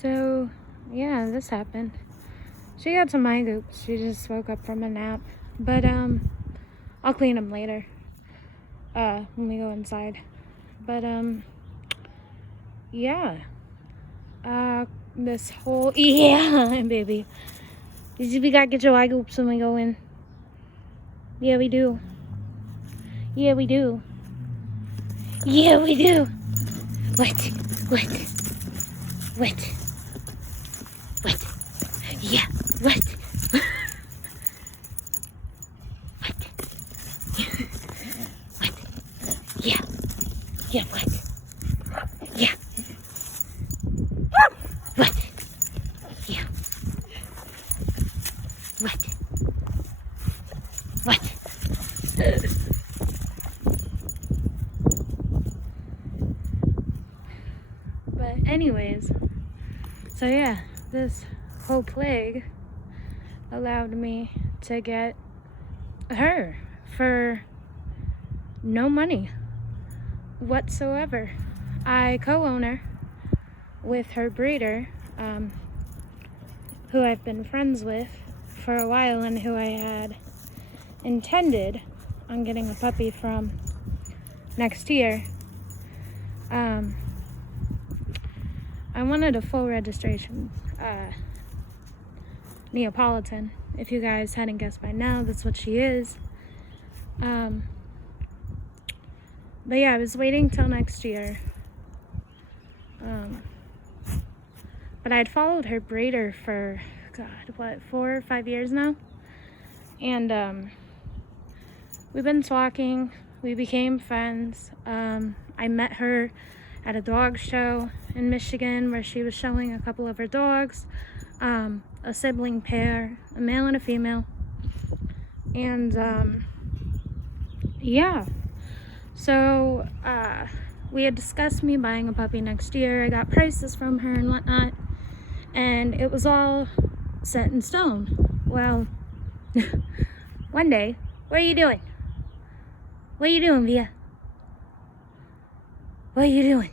So, yeah, this happened. She got some eye goops. She just woke up from a nap. But, I'll clean them later. When we go inside. But, yeah. This whole... Yeah, baby. We gotta get your eye goops when we go in. Yeah, we do. Yeah, we do. Yeah, we do. What? What? What? What? Yeah, what? What? What? Yeah. Yeah, what? Yeah. What? Yeah. What? What? But anyways, so yeah, this whole plague allowed me to get her for no money whatsoever. I co-own her with her breeder, who I've been friends with for a while and who I had intended on getting a puppy from next year. I wanted a full registration Neapolitan. If you guys hadn't guessed by now, that's what she is. But yeah, I was waiting till next year. But I'd followed her breeder for, God, what, 4 or 5 years now? And we've been talking. We became friends. I met her at a dog show in Michigan where she was showing a couple of her dogs, a sibling pair, a male and a female. And yeah, so we had discussed me buying a puppy next year. I got prices from her and whatnot, and it was all set in stone. Well, one day, what are you doing? What are you doing, Via? What are you doing?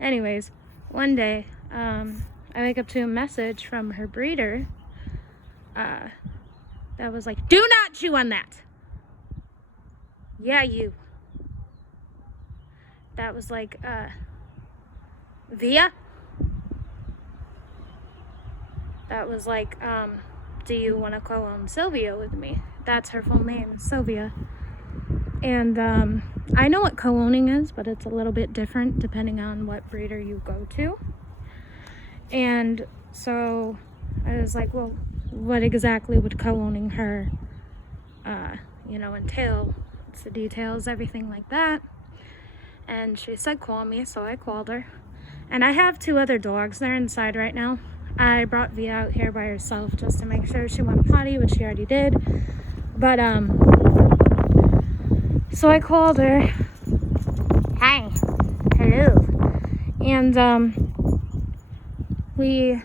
Anyways, one day, I wake up to a message from her breeder that was like, "Do not chew on that." Yeah, you. That was like, Via? That was like, do you want to co-own Sylvia with me? That's her full name, Sylvia. And I know what co-owning is, but it's a little bit different depending on what breeder you go to. And so I was like, well, what exactly would co-owning her, entail? What's the details, everything like that. And she said, call me, so I called her. And I have 2 other dogs. They're inside right now. I brought Via out here by herself just to make sure she went potty, which she already did. But, so I called her. Hi. Hello. And, we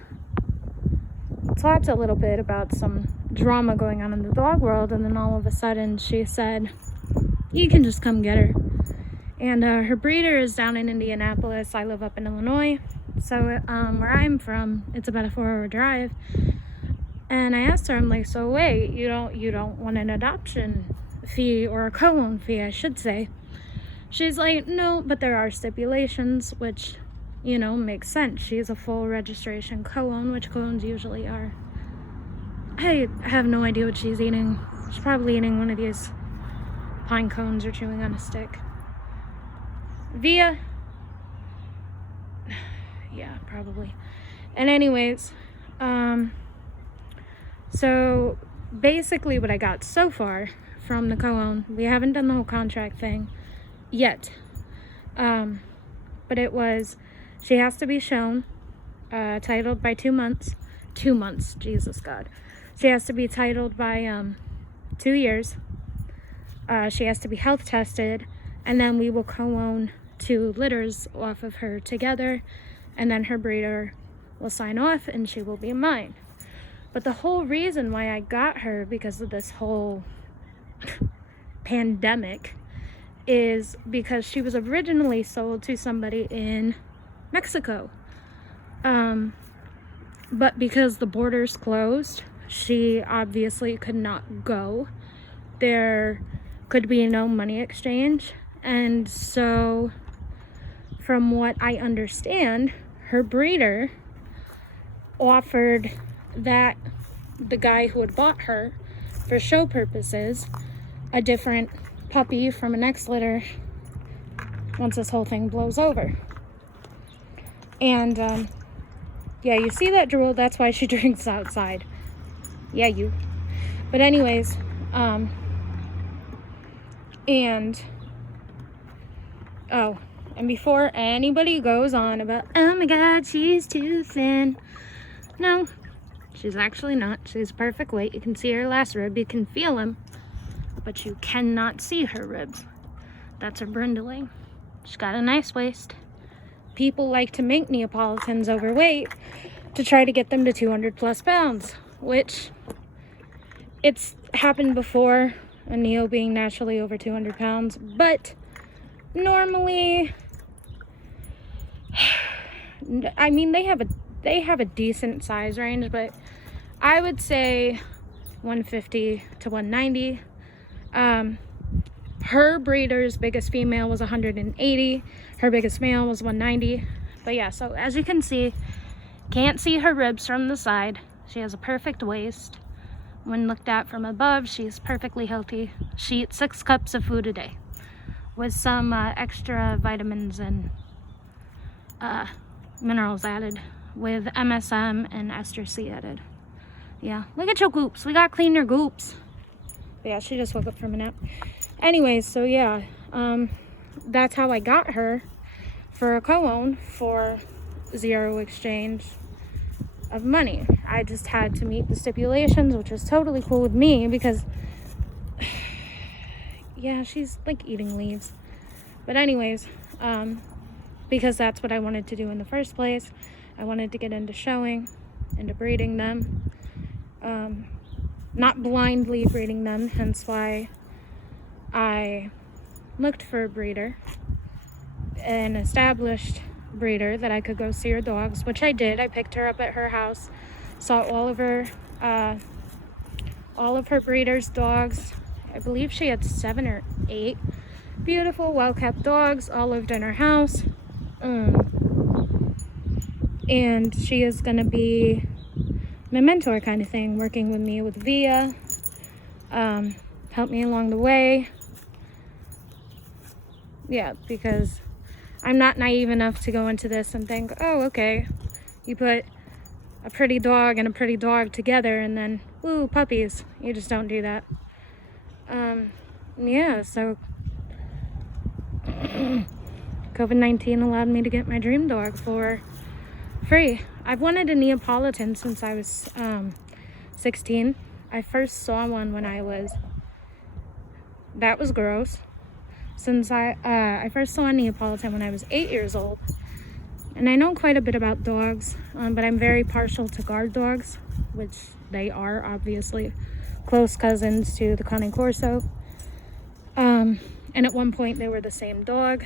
talked a little bit about some drama going on in the dog world, and then all of a sudden she said, you can just come get her. And her breeder is down in Indianapolis. I live up in Illinois. So where I'm from, it's about a 4-hour drive. And I asked her, I'm like, so wait, you don't want an adoption fee or a co-own fee, I should say. She's like, no, but there are stipulations, which, makes sense. She's a full registration co-own, which co-owns usually are. I have no idea what she's eating. She's probably eating one of these pine cones or chewing on a stick. Via? Yeah, probably. And anyways, so basically what I got so far from the co-own, we haven't done the whole contract thing yet. But it was, she has to be shown, titled by 2 months. 2 months, Jesus God. She has to be titled by 2 years. She has to be health tested, and then we will co-own 2 litters off of her together, and then her breeder will sign off and she will be mine. But the whole reason why I got her, because of this whole pandemic, is because she was originally sold to somebody in Mexico. But because the border's closed, she obviously could not go. There could be no money exchange. And so, from what I understand, her breeder offered that the guy who had bought her for show purposes a different puppy from a next litter once this whole thing blows over. And yeah, you see that drool? That's why she drinks outside. Yeah, you. But anyways, and before anybody goes on about, oh my god, she's too thin. No, she's actually not. She's perfect weight. You can see her last rib. You can feel him, but you cannot see her ribs. That's her brindling. She's got a nice waist. People like to make Neapolitans overweight to try to get them to 200 plus pounds, which it's happened before, a Neo being naturally over 200 pounds, but normally, I mean, they have a decent size range, but I would say 150 to 190. Her breeder's biggest female was 180. Her biggest male was 190. But yeah, so as you can see, can't see her ribs from the side. She has a perfect waist. When looked at from above, she's perfectly healthy. She eats 6 cups of food a day with some extra vitamins and minerals added, with MSM and ester C added. Yeah, look at your goops. We got clean your goops. But yeah, she just woke up from a nap. Anyways, so yeah, that's how I got her for a co-own for 0 exchange of money. I just had to meet the stipulations, which was totally cool with me because, yeah, she's like eating leaves. But anyways, because that's what I wanted to do in the first place. I wanted to get into showing, into breeding them, not blindly breeding them, hence why I looked for a breeder, an established breeder that I could go see her dogs, which I did. I picked her up at her house, saw all of her breeder's dogs. I believe she had 7 or 8 beautiful, well-kept dogs, all lived in her house. And she is gonna be my mentor kind of thing, working with me with Via, help me along the way. Yeah, because I'm not naive enough to go into this and think, oh, okay, you put a pretty dog and a pretty dog together and then, woo, puppies. You just don't do that. Yeah, so COVID-19 allowed me to get my dream dog for free. I've wanted a Neapolitan since I was 16. I first saw one when that was gross. Since I first saw a Neapolitan when I was 8 years old. And I know quite a bit about dogs, but I'm very partial to guard dogs, which they are obviously close cousins to the Cane Corso. And at one point they were the same dog,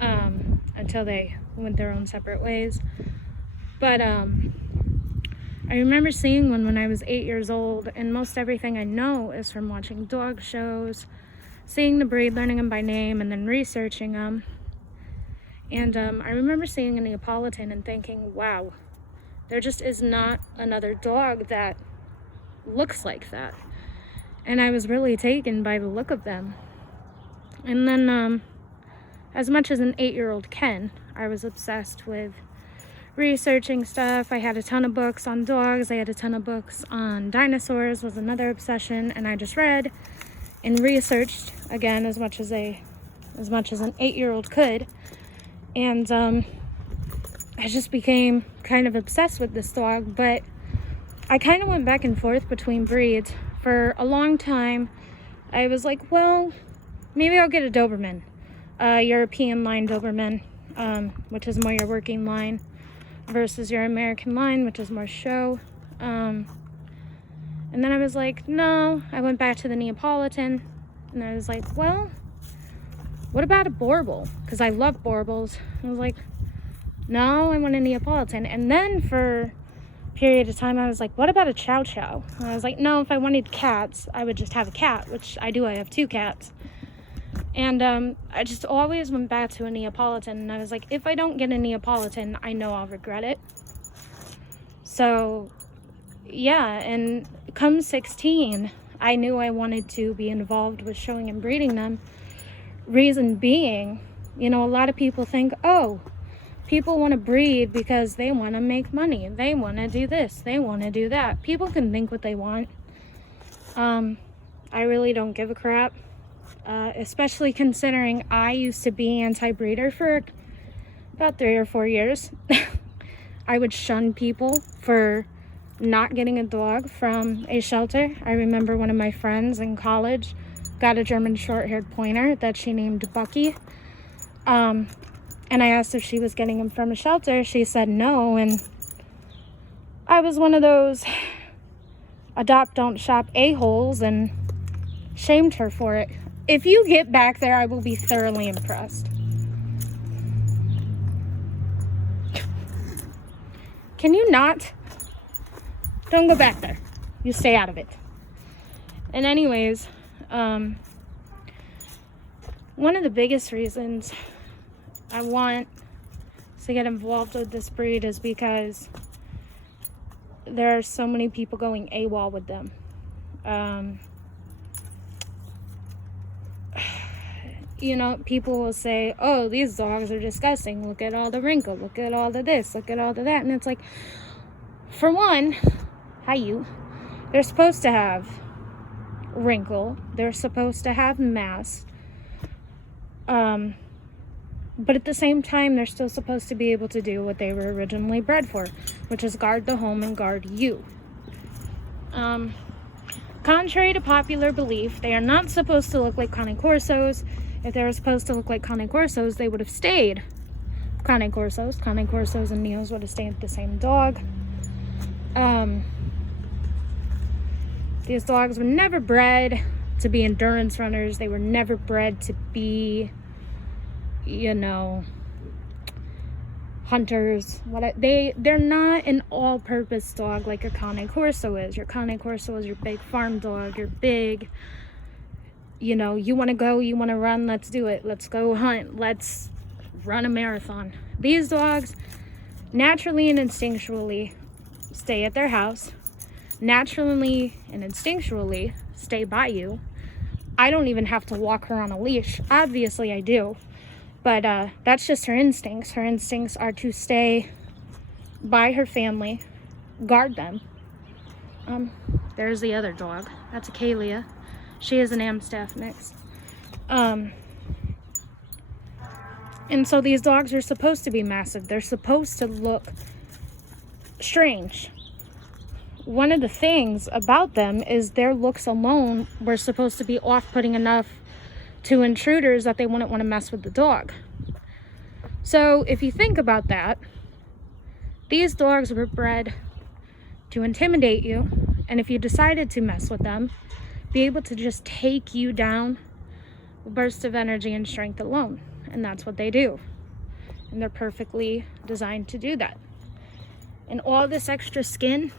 until they went their own separate ways. But I remember seeing one when I was 8 years old, and most everything I know is from watching dog shows, seeing the breed, learning them by name, and then researching them. And I remember seeing a Neapolitan and thinking, wow, there just is not another dog that looks like that. And I was really taken by the look of them. And then, as much as an 8-year-old can, I was obsessed with researching stuff. I had a ton of books on dogs. I had a ton of books on dinosaurs, was another obsession. And I just read and researched again as much as an 8-year-old could. And I just became kind of obsessed with this dog. But I kind of went back and forth between breeds. For a long time, I was like, well, maybe I'll get a Doberman, European line Doberman, which is more your working line, versus your American line, which is more show. And then I was like, no. I went back to the Neapolitan, and I was like, well, what about a Borbal? Because I love Borbals. I was like, No, I want a Neapolitan. And then for a period of time, I was like, what about a Chow Chow? And I was like, no, if I wanted cats, I would just have a cat, which I do. I have 2 cats. And I just always went back to a Neapolitan. And I was like, if I don't get a Neapolitan, I know I'll regret it. So, yeah. And come 16, I knew I wanted to be involved with showing and breeding them. Reason being, a lot of people think, oh, people want to breed because they want to make money. They want to do this. They want to do that. People can think what they want. I really don't give a crap. Especially considering I used to be anti-breeder for about 3 or 4 years. I would shun people for not getting a dog from a shelter. I remember one of my friends in college got a German short-haired pointer that she named Bucky. And I asked if she was getting him from a shelter. She said no, and I was one of those adopt, don't shop a-holes and shamed her for it. If you get back there, I will be thoroughly impressed. Can you not? Don't go back there. You stay out of it. And anyways, one of the biggest reasons I want to get involved with this breed is because there are so many people going AWOL with them. People will say, oh, these dogs are disgusting. Look at all the wrinkle. Look at all the this. Look at all the that. And it's like, for one, they're supposed to have wrinkle. They're supposed to have mass. But at the same time, they're still supposed to be able to do what they were originally bred for, which is guard the home and guard you. Contrary to popular belief, they are not supposed to look like Cane Corsos. If they were supposed to look like Cane Corsos, they would have stayed Cane Corsos. Cane Corsos and Neos would have stayed the same dog. These dogs were never bred to be endurance runners. They were never bred to be, hunters. They're not an all-purpose dog like a Cane Corso is. Your Cane Corso is your big farm dog. You're big. You want to go, you want to run, let's do it. Let's go hunt. Let's run a marathon. These dogs naturally and instinctually stay at their house. Naturally and instinctually stay by you. I don't even have to walk her on a leash. Obviously I do. But that's just her instincts. Her instincts are to stay by her family, guard them. There's the other dog. That's a Kalia. She is an Amstaff mix. And so these dogs are supposed to be massive. They're supposed to look strange. One of the things about them is their looks alone were supposed to be off-putting enough to intruders that they wouldn't want to mess with the dog. So if you think about that, these dogs were bred to intimidate you, and if you decided to mess with them, be able to just take you down a burst of energy and strength alone. And that's what they do. And they're perfectly designed to do that. And all this extra skin,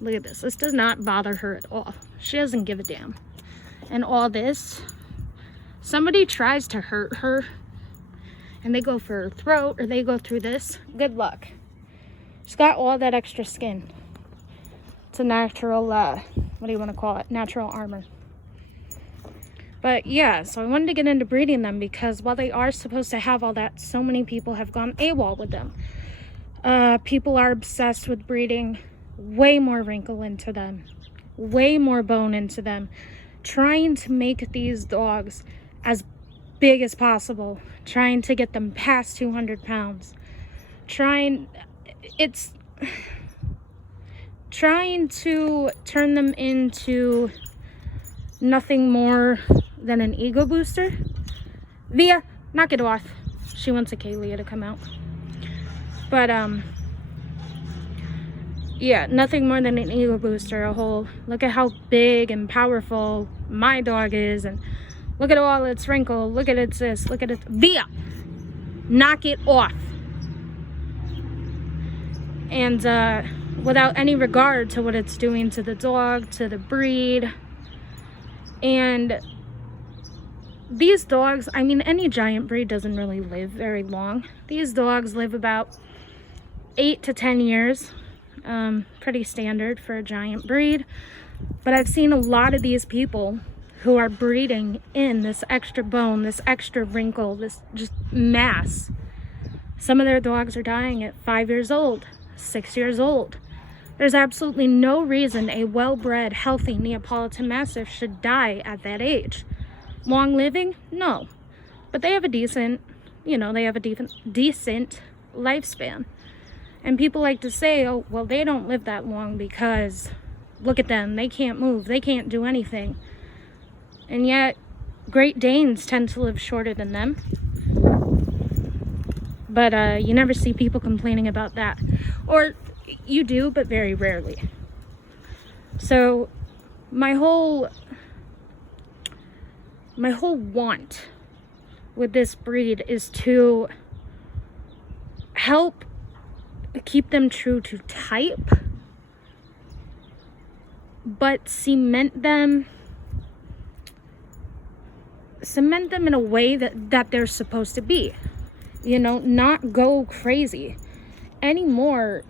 look at this. This does not bother her at all. She doesn't give a damn. And all this, somebody tries to hurt her and they go for her throat or they go through this, good luck. She's got all that extra skin. It's a natural, what do you want to call it? Natural armor. But yeah, so I wanted to get into breeding them because while they are supposed to have all that, so many people have gone AWOL with them. People are obsessed with breeding way more wrinkle into them, way more bone into them, trying to make these dogs as big as possible, trying to get them past 200 pounds, trying to turn them into nothing more than an ego booster. Via, knock it off. She wants a Kalia to come out. But, yeah, nothing more than an ego booster. A whole, look at how big and powerful my dog is, and look at all its wrinkle, look at its this, look at its, Via, knock it off. and without any regard to what it's doing to the dog, to the breed. And these dogs, I mean, any giant breed doesn't really live very long. These dogs live about 8 to 10 years, pretty standard for a giant breed. But I've seen a lot of these people who are breeding in this extra bone, this extra wrinkle, this just mass. Some of their dogs are dying at 5 years old, 6 years old. There's absolutely no reason a well-bred, healthy Neapolitan Mastiff should die at that age. Long living? No. But they have a decent, they have a decent lifespan. And people like to say, oh, well, they don't live that long because look at them. They can't move. They can't do anything. And yet, Great Danes tend to live shorter than them. But you never see people complaining about that. Or you do, but very rarely. So my whole want with this breed is to help keep them true to type, but cement them in a way that they're supposed to be. Not go crazy anymore.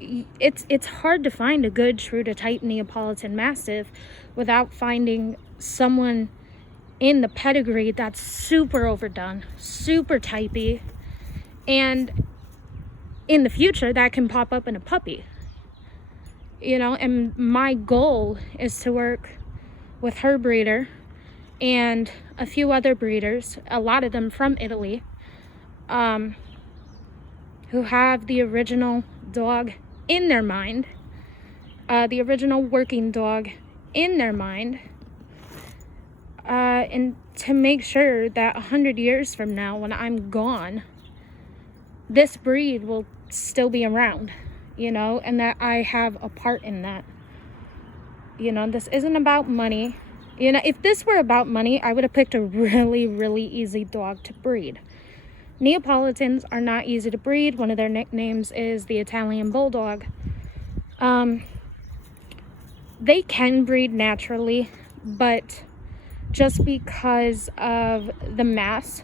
It's hard to find a good true to type Neapolitan Mastiff without finding someone in the pedigree that's super overdone, super typey, and in the future that can pop up in a puppy. And my goal is to work with her breeder and a few other breeders, a lot of them from Italy, who have the original dog in their mind, the original working dog in their mind, and to make sure that 100 years from now, when I'm gone, this breed will still be around, and that I have a part in that. This isn't about money. If this were about money, I would have picked a really, really easy dog to breed. Neapolitans are not easy to breed. One of their nicknames is the Italian Bulldog. They can breed naturally, but just because of the mass,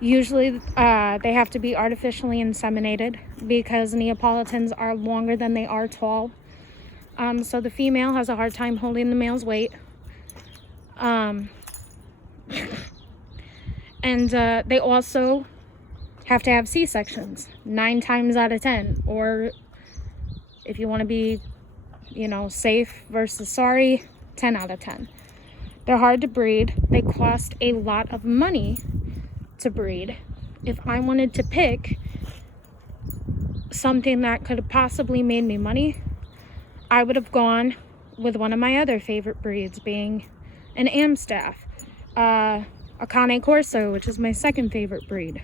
usually they have to be artificially inseminated because Neapolitans are longer than they are tall. So the female has a hard time holding the male's weight. And they also have to have C-sections 9 times out of 10, or if you want to be, safe versus sorry, 10 out of 10. They're hard to breed. They cost a lot of money to breed. If I wanted to pick something that could have possibly made me money, I would have gone with one of my other favorite breeds, being an Amstaff, a Cane Corso, which is my second favorite breed.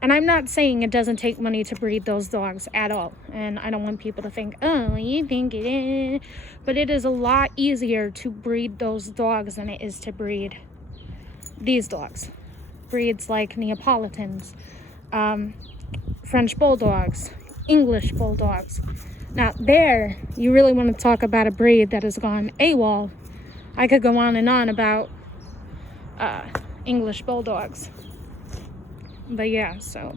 And I'm not saying it doesn't take money to breed those dogs at all. And I don't want people to think, oh, you think it is. But it is a lot easier to breed those dogs than it is to breed these dogs. Breeds like Neapolitans, French Bulldogs, English Bulldogs. Now there, you really want to talk about a breed that has gone AWOL. I could go on and on about English Bulldogs. But yeah, so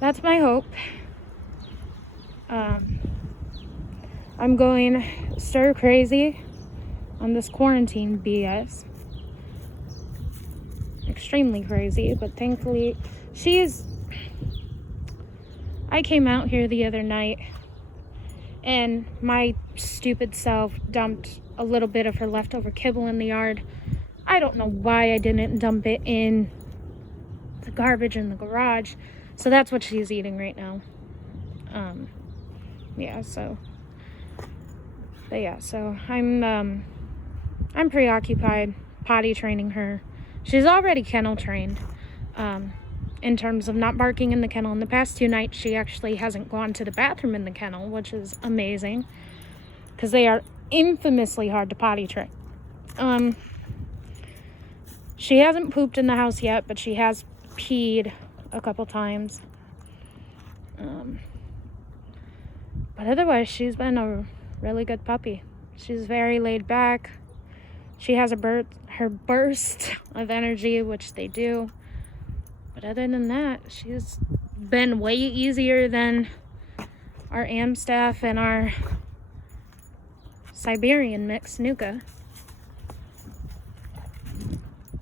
that's my hope. I'm going stir crazy on this quarantine BS. Extremely crazy, but thankfully I came out here the other night and my stupid self dumped a little bit of her leftover kibble in the yard. I don't know why I didn't dump it in the garbage in the garage. So that's what she's eating right now. So I'm preoccupied potty training her. She's already kennel trained, in terms of not barking in the kennel. In the past 2 nights, she actually hasn't gone to the bathroom in the kennel, which is amazing, because they are infamously hard to potty train. She hasn't pooped in the house yet, but she has peed a couple times. But otherwise, she's been a really good puppy. She's very laid back. She has her burst of energy, which they do. But other than that, she's been way easier than our Amstaff and our Siberian mix, Nuka.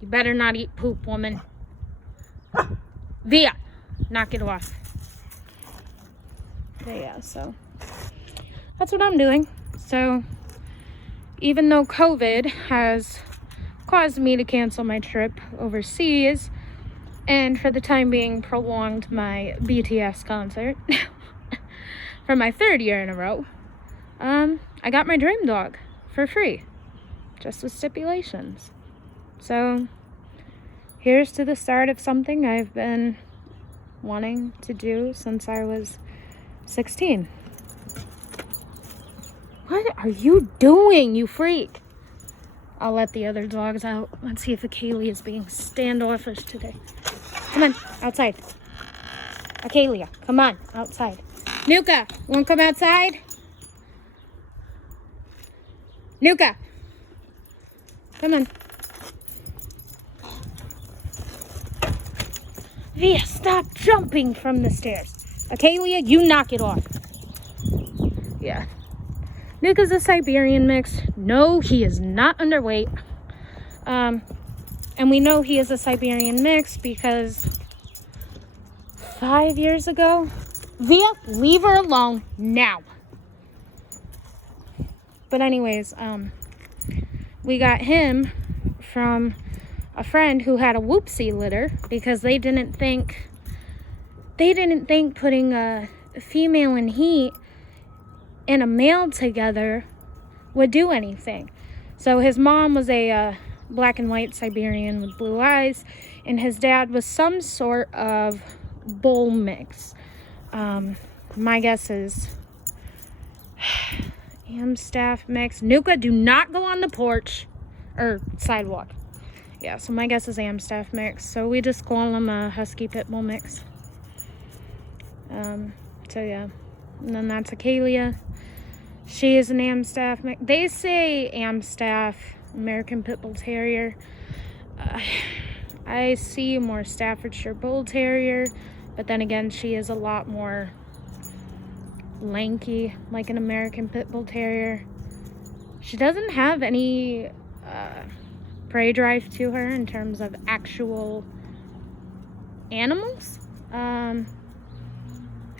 You better not eat poop, woman. Via, knock it off. But yeah, so that's what I'm doing. So even though COVID has caused me to cancel my trip overseas and for the time being prolonged my BTS concert for my 3rd year in a row, I got my dream dog for free, just with stipulations. So here's to the start of something I've been wanting to do since I was 16. What are you doing, you freak? I'll let the other dogs out. Let's see if Acalia is being standoffish today. Come on, outside. Acalia, come on, outside. Nuka, wanna come outside? Nuka, come on. Via, stop jumping from the stairs. Acalia, you knock it off. Yeah. Nuka's a Siberian mix. No, he is not underweight. And we know he is a Siberian mix because 5 years ago, Via, leave her alone now. But anyways, we got him from a friend who had a whoopsie litter because they didn't think putting a female in heat and a male together would do anything. So his mom was a black and white Siberian with blue eyes, and his dad was some sort of bull mix. My guess is Amstaff mix. Nuka, do not go on the porch or sidewalk. Yeah, so my guess is Amstaff mix. So we just call him a Husky Pit Bull mix. So yeah, and then that's Acalia. She is an Amstaff mix. They say Amstaff, American Pit Bull Terrier. I see more Staffordshire Bull Terrier, but then again, she is a lot more lanky, like an American Pit Bull Terrier. She doesn't have any prey drive to her in terms of actual animals.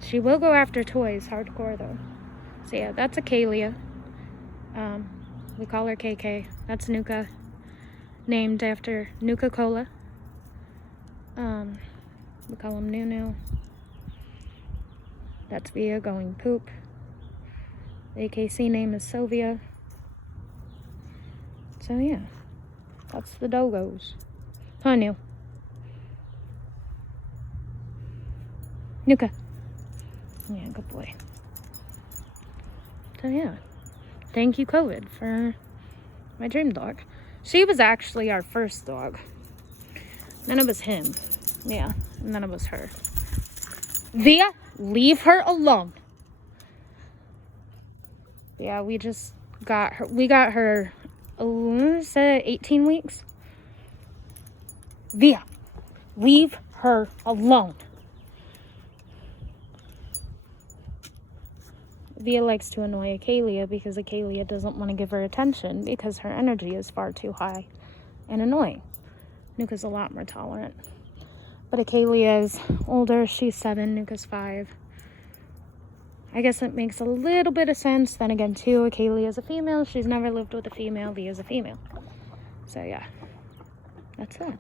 She will go after toys hardcore though. So yeah, that's Acalia. We call her KK. That's Nuka, named after Nuka-Cola. We call him Nunu. That's Via going poop. The AKC name is Sylvia. So yeah, that's the doggos. Huh, Neil? Nuka. Yeah, good boy. So yeah, thank you COVID for my dream dog. She was actually our first dog. Then it was him. Yeah, and then it was her. Via, leave her alone. Yeah, we just got her. We got her, 18 weeks. Via, leave her alone. Via likes to annoy Acalia because Acalia doesn't want to give her attention because her energy is far too high and annoying. Nuka's a lot more tolerant. But Acalia is older. She's 7. Nuka's 5. I guess it makes a little bit of sense. Then again, too, Acalia is a female. She's never lived with a female. Via's a female. So, yeah. That's it.